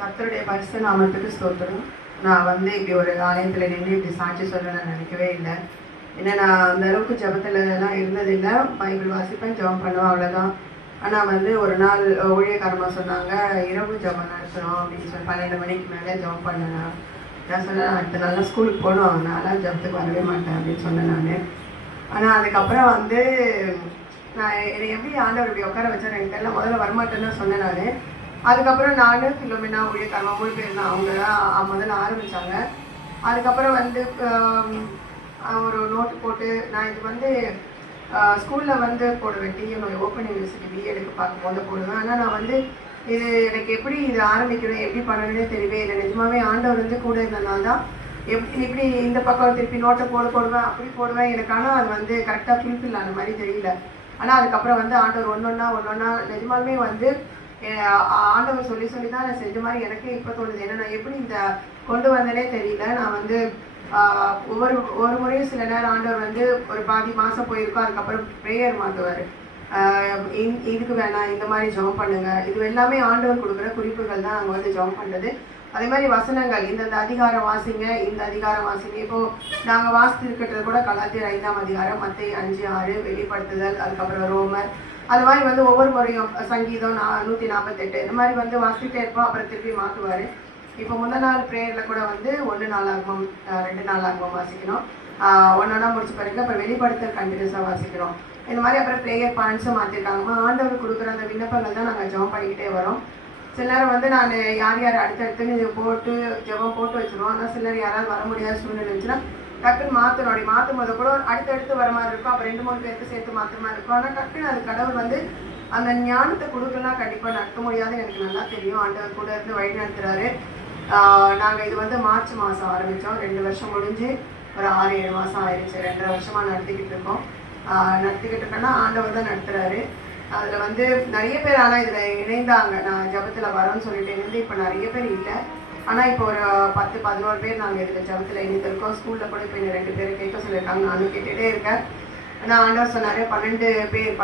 கர்த்தருடைய பரிசு நாமத்துக்கு ஸ்தோத்திரம். நான் இப்படி ஒரு ஆலயத்தில் நின்று இப்படி சாட்சி சொல்ல நான் நினைக்கவே இல்லை. ஏன்னா நான் அந்த அளவுக்கு ஜபத்துலலாம் இருந்ததில்லை. பைபிள் வாசிப்பேன், ஜபம் பண்ணுவேன், அவ்வளோதான். ஆனால் ஒரு நாள் ஊழியக்காரமாக சொன்னாங்க, இரவு ஜபம் நடத்தணும் அப்படின்னு சொல்லி 12 மணிக்கு மேலே ஜபம் பண்ணேன். நான் சொன்னேன், அடுத்த நாள் ஸ்கூலுக்கு போகணும், அதனால ஜபத்துக்கு வரவே மாட்டேன் அப்படின்னு சொன்னேன் நான். ஆனால் அதுக்கப்புறம் நான் என்னை எப்படி ஆண்டவர் இப்படி உட்கார வச்சார் எனக்கு தெரியல. முதல்ல வரமாட்டேன்னு தான் சொன்னேன் நான். அதுக்கப்புறம் நான் ஃபிலோமினா ஊழியக்காரமா 3 பேர் தான், அவங்க தான் முதல்ல ஆரம்பித்தாங்க. அதுக்கப்புறம் ஒரு நோட்டு போட்டு நான் இது ஸ்கூலில் போடுவேன். டிஎம்ஐ ஓப்பன் யூனிவர்சிட்டி பிஎடுக்கு பார்க்கும்போது போடுவேன். ஆனால் நான் இது எனக்கு எப்படி இது ஆரம்பிக்கிறேன், எப்படி பண்ணணுன்னே தெரியவே இல்லை. நிஜமாவே ஆண்டவர் கூட இருந்தனால தான் இப்படி இந்த பக்கம் திருப்பி நோட்டை போடுவேன், அப்படி போடுவேன். எனக்கு ஆனால் அது கரெக்டாக ஃபுல்ஃபில் ஆன மாதிரி தெரியல. ஆனால் அதுக்கப்புறம் ஆண்டவர் ஒன்றொன்னா நிஜமாலுமே ஆண்டவர் சொல்லி சொல்லி தான் நான் செஞ்ச மாதிரி எனக்கே இப்போ தோணுது. ஏன்னா நான் எப்படி இந்த கொண்டு வந்தேனே தெரியல. நான் ஒவ்வொரு முறையும் சில நேரம் ஆண்டவர் ஒரு பாதி மாதம் போயிருக்கோம். அதுக்கப்புறம் ப்ரேயர் மாற்றுவார். இதுக்கு வேணாம், இந்த மாதிரி ஜெபம் பண்ணுங்க. இது எல்லாமே ஆண்டவர் கொடுக்குற குறிப்புகள் தான் நாங்கள் ஜெபம் பண்ணுறது. அதே மாதிரி வசனங்கள், இந்த அதிகாரம் வாசிங்க, இந்த அதிகாரம் வாசிங்க. இப்போ நாங்கள் வாசித்திருக்கிறது கூட கலாத்தியர் 5ஆம் அதிகாரம், மத்தேயு 5:6, வெளிப்படுத்துதல், அதுக்கப்புறம் ரோமர், அது மாதிரி ஒவ்வொரு முறையும் சங்கீதம் 148 இந்த மாதிரி வாசிட்டே இருப்போம். அப்புறம் திருப்பி மாற்றுவார். இப்போ முதல் நாள் ப்ரேயரில் கூட 1 நாளாகமம் 2 நாளாகமம் வாசிக்கணும். ஒன்றா முடிச்ச பிறகு அப்புறம் வெளிப்படுத்தல் கண்டினியூஸாக வாசிக்கிறோம். இந்த மாதிரி அப்புறம் ப்ரேயர் பாயிண்ட்ஸும் மாற்றிருக்காங்கம்மா. ஆண்டவர் கொடுக்குற அந்த விண்ணப்பங்கள் தான் நாங்கள் ஜெபம் பண்ணிக்கிட்டே வரோம். சில நேரம் நான் யார் அடுத்தடுத்துன்னு இது போட்டு ஜெபம் போட்டு வச்சுருவோம். ஆனால் சிலர் யாராவது வர முடியாத சூழ்நிலை இருந்துச்சுன்னா டக்குன்னு மாற்றணும். அப்படி மாற்றும் போது கூட அடுத்தடுத்து வர மாதிரி இருக்கும். அப்புறம் 2-3 பேருக்கு சேர்த்து மாற்ற மாதிரி இருக்கும். ஆனால் டக்குன்னு அது கடவுள் அந்த ஞானத்தை கொடுக்கலாம் கண்டிப்பாக நடத்த முடியாதுன்னு எனக்கு நல்லா தெரியும். ஆண்டவர் கூட இருந்து வழி நடத்துகிறாரு. நாங்கள் இது மார்ச் மாதம் ஆரம்பித்தோம். 2 வருஷம் முடிஞ்சு ஒரு 6-7 மாதம் ஆயிடுச்சு. 2.5 வருஷமாக நடத்திக்கிட்டு இருக்கோம். நடத்திக்கிட்டு இருக்கோன்னா ஆண்டவர் தான் நடத்துகிறாரு. அதில் நிறைய பேர் ஆனால் இதில் இணைந்தாங்க. நான் ஜபத்தில் வரோன்னு சொல்லிட்டு இருந்து இப்போ நிறைய பேர் இல்லை. ஆனால் இப்போ ஒரு 10-11 பேர் நாங்கள் இதில் ஜபத்தில் இணைந்திருக்கோம். ஸ்கூலில் கூட இப்போ 2 பேர் கேட்க சொல்லியிருக்காங்க. நானும் கேட்டுகிட்டே இருக்கேன். ஆனால் ஆண்டவர் சொன்னார், 12 பேர்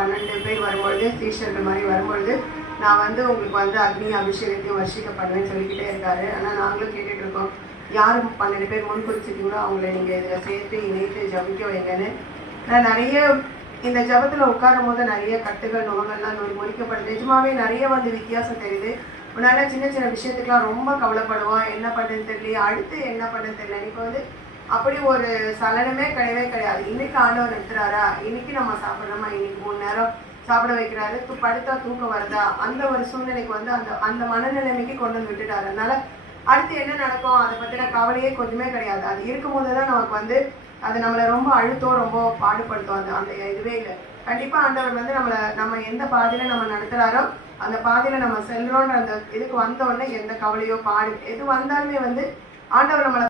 வரும்பொழுது, சீஷர்கள் மாதிரி வரும்பொழுது நான் உங்களுக்கு அக்னி அபிஷேகத்தையும் வர்ஷிக்க பண்ணுவேன்னு சொல்லிக்கிட்டே இருக்காரு. ஆனால் நாங்களும் கேட்டுட்டு இருக்கோம், யார் 12 பேர் முன் குறிச்சிட்டீங்களோ அவங்கள நீங்கள் இதில் சேர்த்து இணைத்து ஜபிக்க வைங்கன்னு. நான் நிறைய இந்த ஜபத்தில் உட்காரும் போது நிறைய கட்டுகள் நோங்கள்லாம் முறிக்கப்படுது. நிஜமாவே நிறைய வித்தியாசம் தெரியுது. முன்னாடி சின்ன சின்ன விஷயத்துக்குலாம் ரொம்ப கவலைப்படுவோம், என்ன பண்ணுறதுன்னு தெரியல, அடுத்து என்ன பண்ணுறது தெரியல. இப்போ அப்படி ஒரு சலனமே கிடையாது. இன்னைக்கு ஆண்டவர் நிறுத்துறாரா, இன்னைக்கு நம்ம சாப்பிட்றோமா, இன்னைக்கு 3 நேரம் சாப்பிட வைக்கிறாரு, படுத்தா தூக்கம் வருதா, அந்த ஒரு சூழ்நிலைக்கு அந்த மனநிலைமைக்கு கொண்டு விட்டுட்டாரு. அதனால அடுத்து என்ன நடக்கும் அதை பற்றின கவலையே கொஞ்சமே கிடையாது. அது இருக்கும்போது தான் நமக்கு அது நம்மளை ரொம்ப அழுத்தம், ரொம்ப பாடுபடுத்தும். அந்த இதுவே இல்லை. கண்டிப்பா ஆண்டவர் நம்ம எந்த பாதையில நம்ம நடத்துறாரோ அந்த பாதையில நம்ம செல்றோன்ற அந்த இதுக்கு வந்த உடனே எந்த கவலையோ பாடு எது வந்தாலுமே ஆண்டவர் நம்மளை